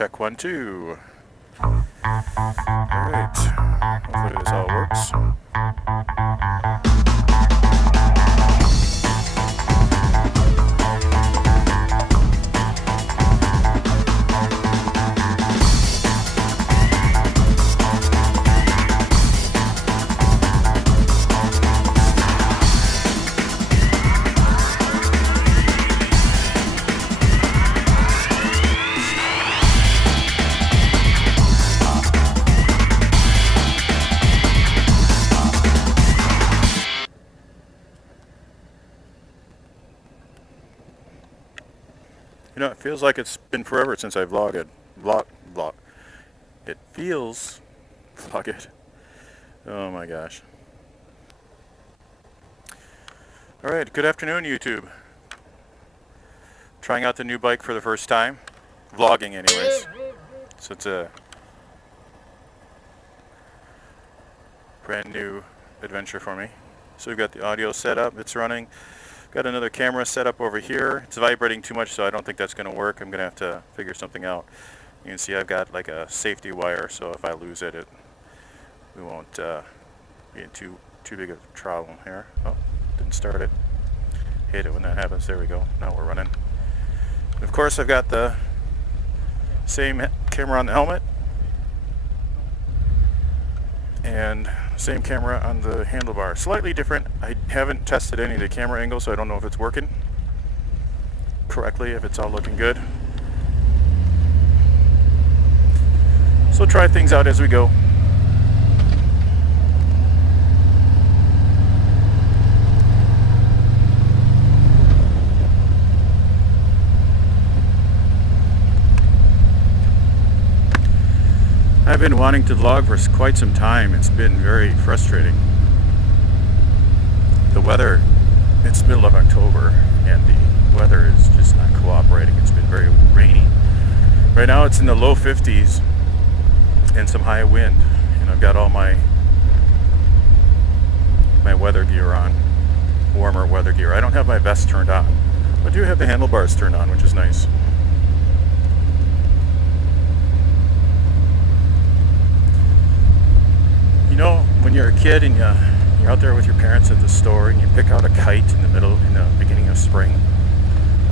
Check 1, 2. Alright. Hopefully this all works. You know, it feels like it's been forever since I vlogged. It feels... Vlog it. Oh my gosh. Alright, good afternoon, YouTube. Trying out the new bike for the first time. Vlogging anyways. So it's a brand new adventure for me. So we've got the audio set up, it's running. Got another camera set up over here. It's vibrating too much, so I don't think that's going to work. I'm going to have to figure something out. You can see I've got like a safety wire, so if I lose it, we won't be in too big of a problem here. Oh, didn't start it. Hate it when that happens. There we go. Now we're running. And of course, I've got the same camera on the helmet and same camera on the handlebar. Slightly different. I haven't tested any of the camera angles, so I don't know if it's working correctly, if it's all looking good. So try things out as we go. I've been wanting to vlog for quite some time. It's been very frustrating. The weather, it's middle of October and the weather is just not cooperating. It's been very rainy. Right now it's in the low 50s and some high wind, and I've got all my weather gear on, warmer weather gear. I don't have my vest turned on, but I do have the handlebars turned on, which is nice. You know, when you're a kid and you're out there with your parents at the store and you pick out a kite in the beginning of spring,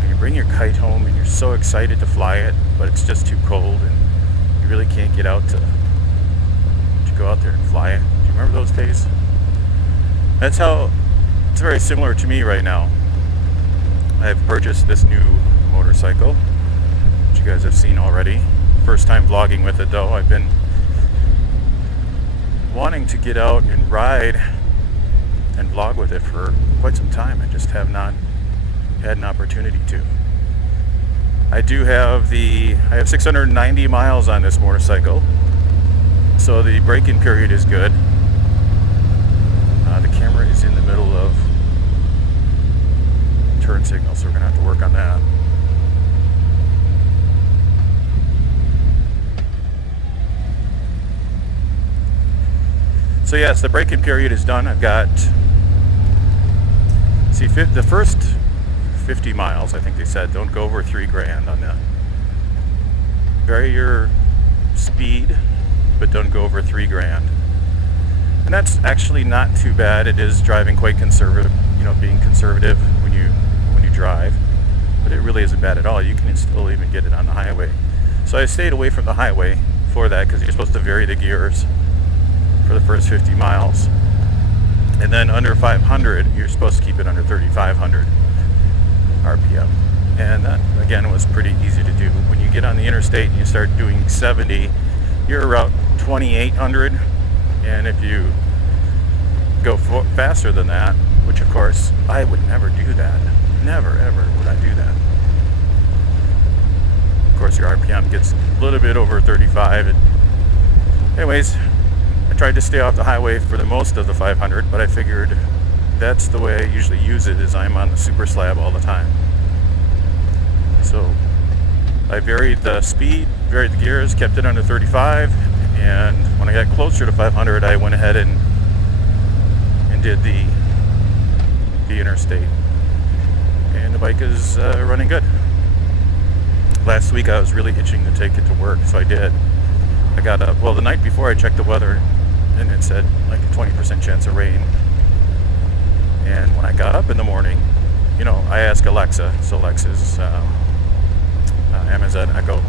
and you bring your kite home and you're so excited to fly it, but it's just too cold and you really can't get out to go out there and fly it. Do you remember those days? It's very similar to me right now. I've purchased this new motorcycle, which you guys have seen already. First time vlogging with it though. I've been wanting to get out and ride and vlog with it for quite some time. I just have not had an opportunity to. I have 690 miles on this motorcycle, so the braking period is good. The camera is in the middle of turn signals, so we're gonna have to work on that. So yes, the braking period is done. I've got, the first 50 miles, I think they said, don't go over $3,000 on that. Vary your speed, but don't go over $3,000. And that's actually not too bad. It is driving quite conservative, you know, being conservative when you drive. But it really isn't bad at all. You can still even get it on the highway. So I stayed away from the highway for that because you're supposed to vary the gears for the first 50 miles, and then under 500 you're supposed to keep it under 3,500 RPM, and that again was pretty easy to do. When you get on the interstate and you start doing 70, you're around 2,800, and if you go faster than that, which of course I would never do that, never ever would I do that. Of course your RPM gets a little bit over 35, and anyways, I tried to stay off the highway for the most of the 500, but I figured that's the way I usually use it, is I'm on the super slab all the time. So I varied the speed, varied the gears, kept it under 35, and when I got closer to 500 I went ahead and did the interstate, and the bike is running good. last week I was really itching to take it to work, so I did. I got up, well, the night before I checked the weather, and it said like a 20% chance of rain. And when I got up in the morning, you know, I asked Alexa, so Alexa's Amazon Echo,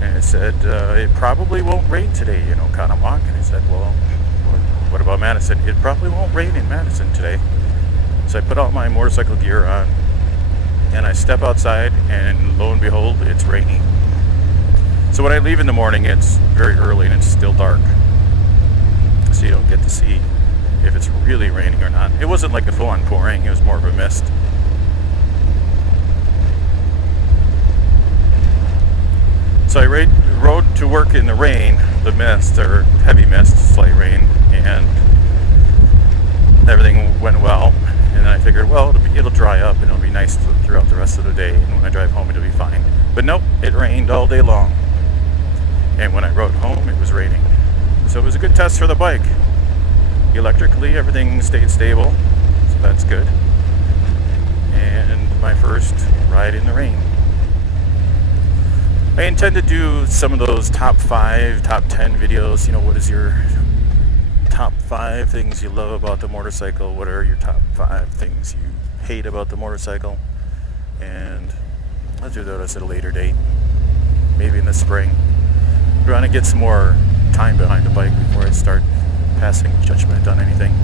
and it said, it probably won't rain today, you know, Kahnawake. And I said, well, what about Madison? It probably won't rain in Madison today. So I put all my motorcycle gear on, and I step outside, and lo and behold, it's raining. So when I leave in the morning, it's very early and it's still dark, so you don't get to see if it's really raining or not. It wasn't like a full-on pouring, it was more of a mist. So I rode to work in the rain, the mist, or heavy mist, slight rain, and everything went well. And then I figured, well, it'll dry up and it'll be nice throughout the rest of the day, and when I drive home it'll be fine. But nope, it rained all day long. And when I rode home, it was raining. So it was a good test for the bike. Electrically, everything stayed stable, so that's good. And my first ride in the rain. I intend to do some of those top 5, top 10 videos. You know, what is your top 5 things you love about the motorcycle? What are your top 5 things you hate about the motorcycle? And I'll do those at a later date, maybe in the spring. I'm trying to get some more time behind the bike before I start passing judgment on anything.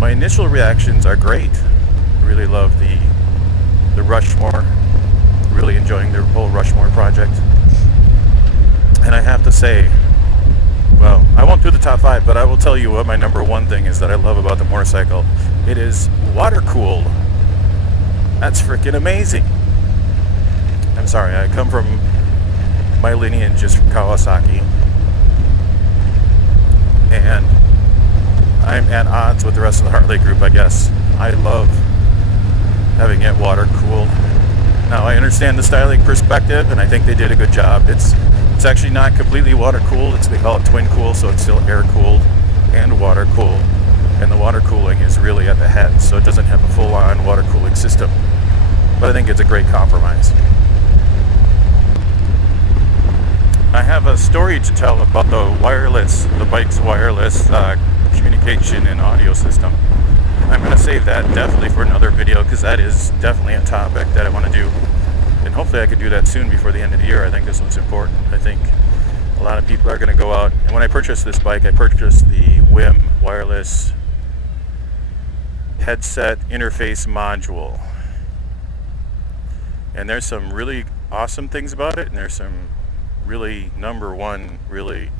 My initial reactions are great. I really love the Rushmore. Really enjoying the whole Rushmore project. And I have to say, well, I won't do the top 5, but I will tell you what my number 1 thing is that I love about the motorcycle. It is water cooled. That's freaking amazing. I'm sorry, I come from, my lineage is from Kawasaki, and I'm at odds with the rest of the Harley group, I guess. I love having it water cooled. Now, I understand the styling perspective, and I think they did a good job. It's actually not completely water cooled. They call it twin cool, so it's still air cooled and water cooled. And the water cooling is really at the head, so it doesn't have a full-on water cooling system. But I think it's a great compromise. I have a story to tell about the bike's wireless communication and audio system. I'm going to save that definitely for another video, because that is definitely a topic that I want to do. And hopefully I could do that soon before the end of the year. I think this one's important. I think a lot of people are going to go out. And when I purchased this bike, I purchased the WIM wireless headset interface module. And there's some really awesome things about it, and there's some really number 1 really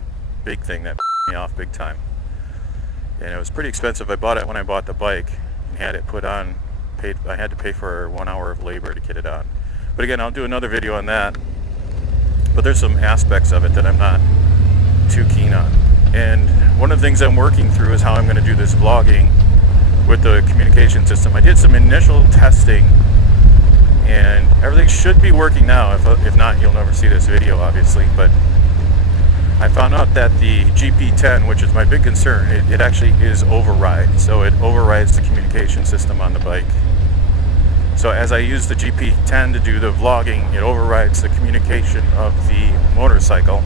big thing that pissed me off big time. And it was pretty expensive. I bought it when I bought the bike and had it put on. I had to pay for 1 hour of labor to get it on. But again, I'll do another video on that. But there's some aspects of it that I'm not too keen on. And one of the things I'm working through is how I'm going to do this vlogging with the communication system. I did some initial testing, and everything should be working now. If not, you'll never see this video, obviously. But I found out that the GP10, which is my big concern, it actually is override. So it overrides the communication system on the bike. So as I use the GP10 to do the vlogging, it overrides the communication of the motorcycle.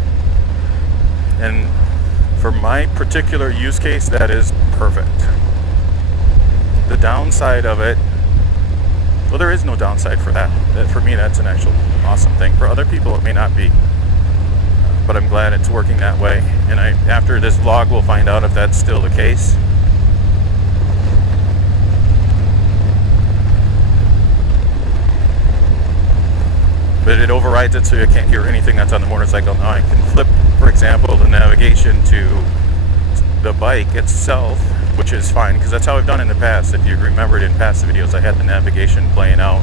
And for my particular use case, that is perfect. The downside of it, well, there is no downside for that. For me, that's an actual awesome thing. For other people, it may not be. But I'm glad it's working that way. And after this vlog, we'll find out if that's still the case. But it overrides it, so you can't hear anything that's on the motorcycle. Now I can flip, for example, the navigation to the bike itself, which is fine, because that's how I've done in the past. If you remembered in past videos, I had the navigation playing out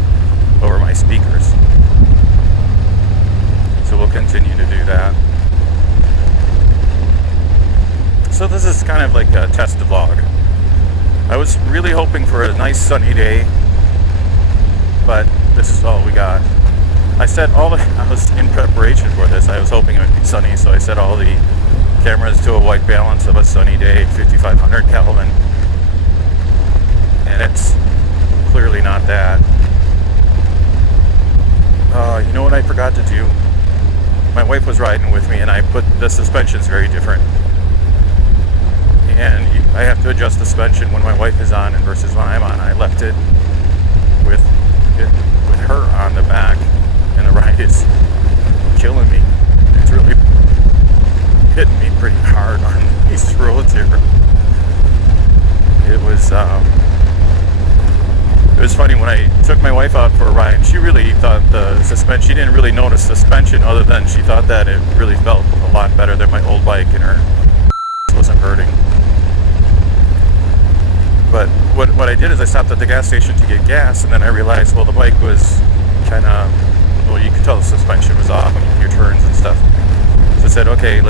over my speakers. So we'll continue to do that. So this is kind of like a test vlog. I was really hoping for a nice sunny day, but this is all we got. I was in preparation for this. I was hoping it would be sunny, so I set all the cameras to a white balance of a sunny day, 5500 Kelvin. And it's clearly not that. You know what I forgot to do? My wife was riding with me, and I put the suspension's very different. And I have to adjust the suspension when my wife is on and versus when I'm on. I left it with her on the back, and the ride is killing me. It's really hitting me pretty hard on these roads here. It was funny when I took my wife out for a ride. She really thought the suspension, she didn't really notice suspension other than she thought that it really felt a lot better than my old bike, and her wasn't hurting. But what I did is I stopped at the gas station to get gas, and then I realized, well, the bike was kind of, well, you could tell the suspension was off on your turns and stuff. So I said, okay,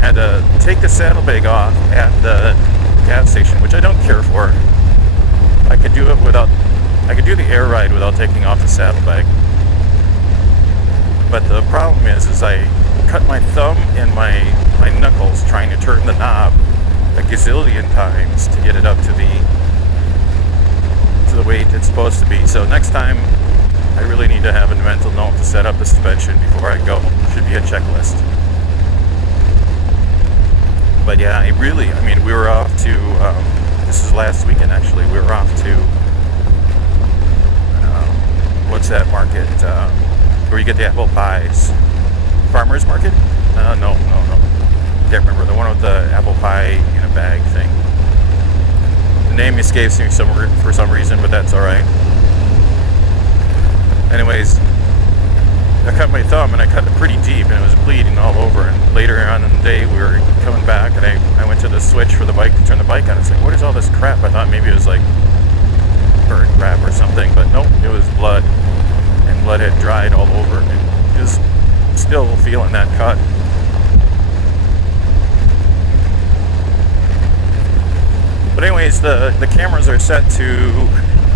had to take the saddlebag off at the gas station, which I don't care for. I could do the air ride without taking off the saddlebag. But the problem is I cut my thumb and my knuckles trying to turn the knob a gazillion times to get it up to the weight it's supposed to be. So next time I really need to have a mental note to set up the suspension before I go. Should be a checklist. But yeah, we were off to, this is last weekend actually, we were off to, what's that market, where you get the apple pies? Farmer's Market? No. Can't remember. The one with the apple pie in a bag thing. The name escapes me for some reason, but that's alright. Anyways, I cut my thumb, and I cut it pretty deep, and it was bleeding all over. And later on in the day, we were coming back, and I went to the switch for the bike to turn the bike on. It's like, what is all this crap? I thought maybe it was like burnt crap or something, but nope, it was blood, and blood had dried all over. And it was still feeling that cut. But anyways, the cameras are set to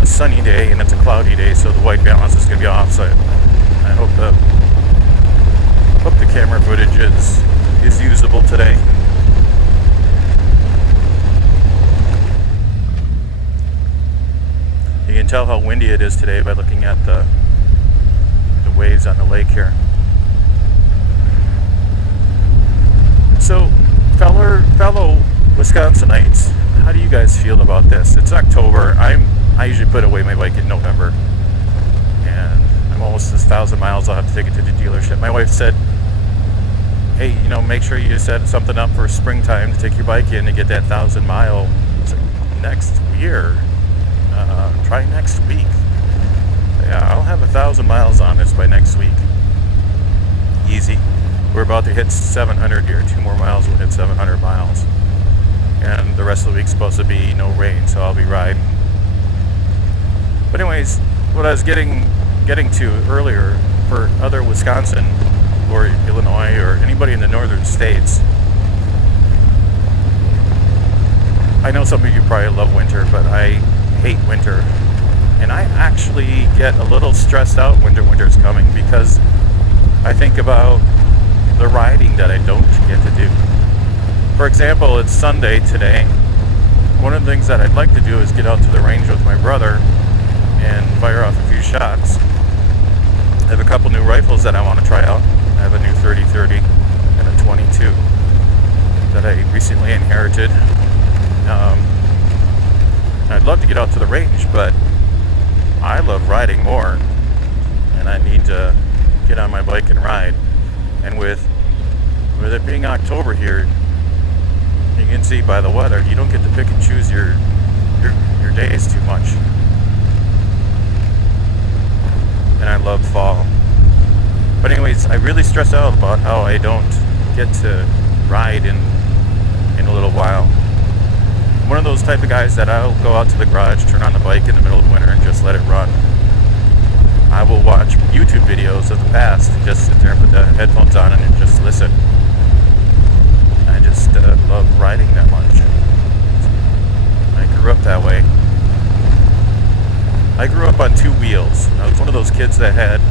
a sunny day, and it's a cloudy day, so the white balance is going to be off. So I hope the camera footage is usable today. You can tell how windy it is today by looking at the waves on the lake here. So, fellow Wisconsinites, how do you guys feel about this? It's October. I usually put away my bike in November, and I'm almost 1,000 miles. I'll have to take it to the dealership. My wife said, hey, make sure you set something up for springtime to take your bike in to get that 1,000-mile. It's like, next year. Try next week. Yeah, I'll have 1,000 miles on this by next week. Easy. We're about to hit 700 here. 2 more miles, we'll hit 700 miles. And the rest of the week's supposed to be no rain, so I'll be riding. But anyways, what I was getting to earlier, for other Wisconsin or Illinois or anybody in the northern states, I know some of you probably love winter, but I hate winter. And I actually get a little stressed out when winter's coming, because I think about the riding that I don't get to do. For example, it's Sunday today. One of the things that I'd like to do is get out to the range with my brother and fire off a few shots. I have a couple new rifles that I want to try out. I have a new 30-30 and a 22 that I recently inherited. I'd love to get out to the range, but I love riding more, and I need to get on my bike and ride. And with it being October here, you can see by the weather, you don't get to pick and choose your days too much. And I love fall. But anyways, I really stress out about how I don't get to ride in a little while. I'm one of those type of guys that I'll go out to the garage, turn on the bike in the middle of winter, and just let it run. I will watch YouTube videos of the past and just sit there and put the headphones on and just listen. I just love riding that much. I grew up that way. I grew up on 2 wheels. I was one of those kids that had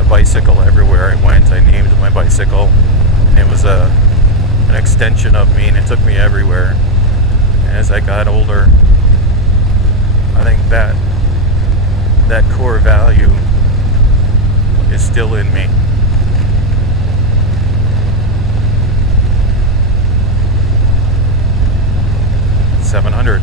a bicycle everywhere I went. I named my bicycle. It was an extension of me, and it took me everywhere. As I got older, I think that core value is still in me. $700.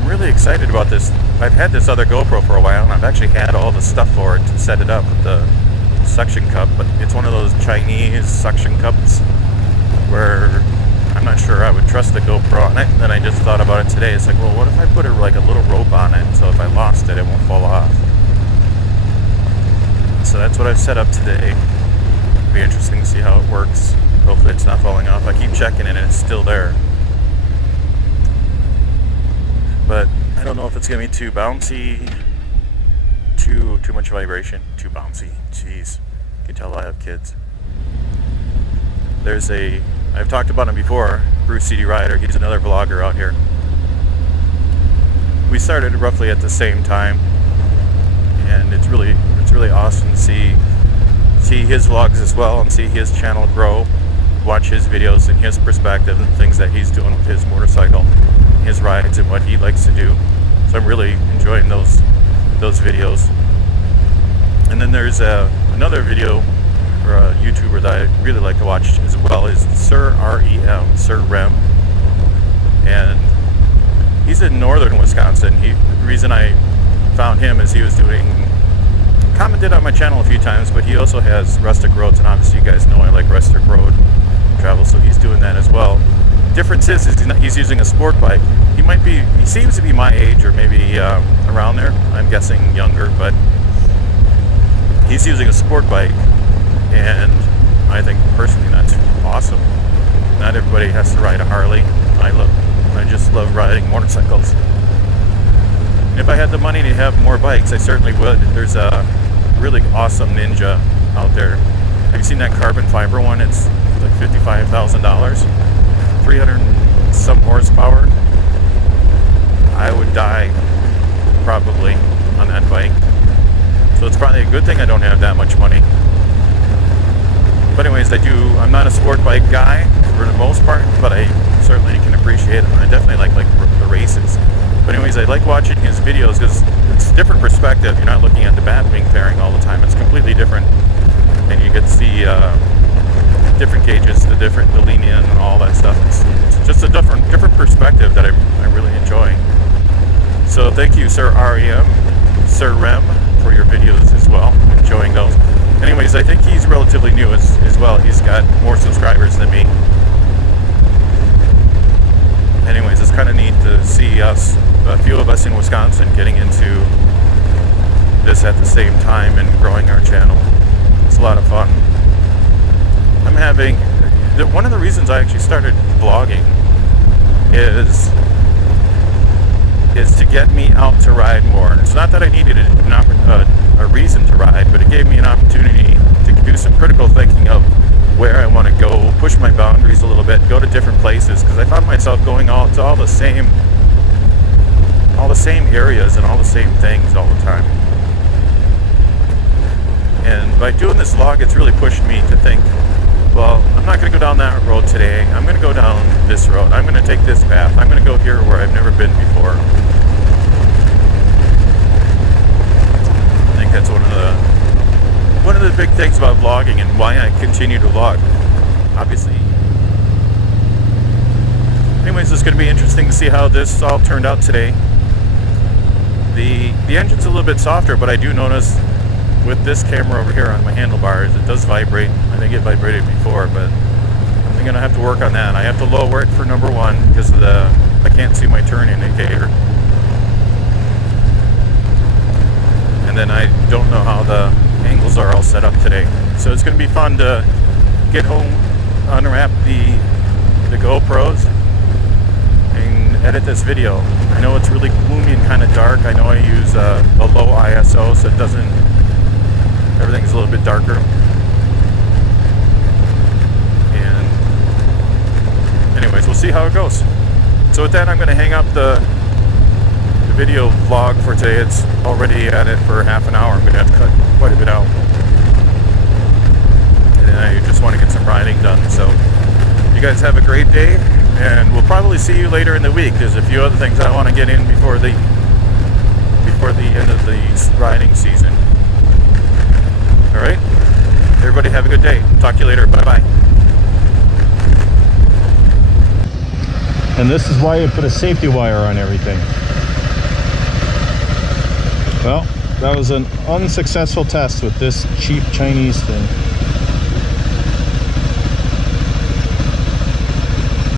I'm really excited about this. I've had this other GoPro for a while, and I've actually had all the stuff for it to set it up with the suction cup, but it's one of those Chinese suction cups where I'm not sure I would trust the GoPro. And then I just thought about it today. It's like, well, what if I put like a little rope on it, so if I lost it, it won't fall off. So that's what I've set up today. It'll be interesting to see how it works. Hopefully it's not falling off. I keep checking it and it's still there. But I don't know if it's going to be too bouncy, too much vibration, too bouncy. Jeez, you can tell I have kids. I've talked about him before, BrewCityRider. He's another vlogger out here. We started roughly at the same time, and it's really awesome to see his vlogs as well and see his channel grow. Watch his videos and his perspective and things that he's doing with his motorcycle, his rides, and what he likes to do. So I'm really enjoying those videos. And then there's another video or a YouTuber that I really like to watch as well is Sir REM, Sir REM, and he's in northern Wisconsin. The reason I found him is he was commented on my channel a few times, but he also has rustic roads, and obviously you guys know I like rustic road travel, so he's doing that as well. Difference is he's using a sport bike. He seems to be my age, or maybe around there. I'm guessing younger, but he's using a sport bike, and I think personally that's awesome. Not everybody has to ride a Harley. I just love riding motorcycles. And if I had the money to have more bikes, I certainly would. There's a really awesome Ninja out there. Have you seen that carbon fiber one? It's like $55,000, 300 and some horsepower. I would die probably on that bike. So it's probably a good thing I don't have that much money. But anyways, I'm not a sport bike guy for the most part, but I certainly can appreciate it. I definitely like the races. But anyways, I like watching his videos because it's a different perspective. You're not looking at the bat wing fairing all the time. It's completely different. And you get to see different gauges, the lenient and all that stuff. It's just a different perspective that I'm really enjoying. So thank you, Sir REM, Sir REM, for your videos as well. I'm enjoying those. Anyways, I think he's relatively new as well. He's got more subscribers than me. Anyways, it's kind of neat to see a few of us in Wisconsin getting into this at the same time and growing our channel. It's a lot of fun. One of the reasons I actually started vlogging is to get me out to ride more. And it's not that I needed a reason to ride, but it gave me an opportunity to do some critical thinking of where I want to go, push my boundaries a little bit, go to different places, because I found myself going to all the same areas and all the same things all the time. And by doing this vlog, it's really pushed me to think, well, I'm not going to go down that road today. I'm going to go down this road. I'm going to take this path. I'm going to go here where I've never been before. I think that's one of the big things about vlogging and why I continue to vlog. Obviously. Anyways, it's going to be interesting to see how this all turned out today. The engine's a little bit softer, but I do notice with this camera over here on my handlebars, it does vibrate. I think it vibrated before, but I'm going to have to work on that. I have to lower it for number one because I can't see my turn indicator. And then I don't know how the angles are all set up today. So it's going to be fun to get home, unwrap the GoPros, and edit this video. I know it's really gloomy and kind of dark. I know I use a low ISO, so everything's a little bit darker. And anyways, we'll see how it goes. So with that, I'm going to hang up the video vlog for today. It's already at it for half an hour. I'm going to have to cut quite a bit out. And I just want to get some riding done. So you guys have a great day. And we'll probably see you later in the week. There's a few other things I want to get in before the end of the riding season. All right? Everybody have a good day. Talk to you later. Bye-bye. And this is why you put a safety wire on everything. Well, that was an unsuccessful test with this cheap Chinese thing.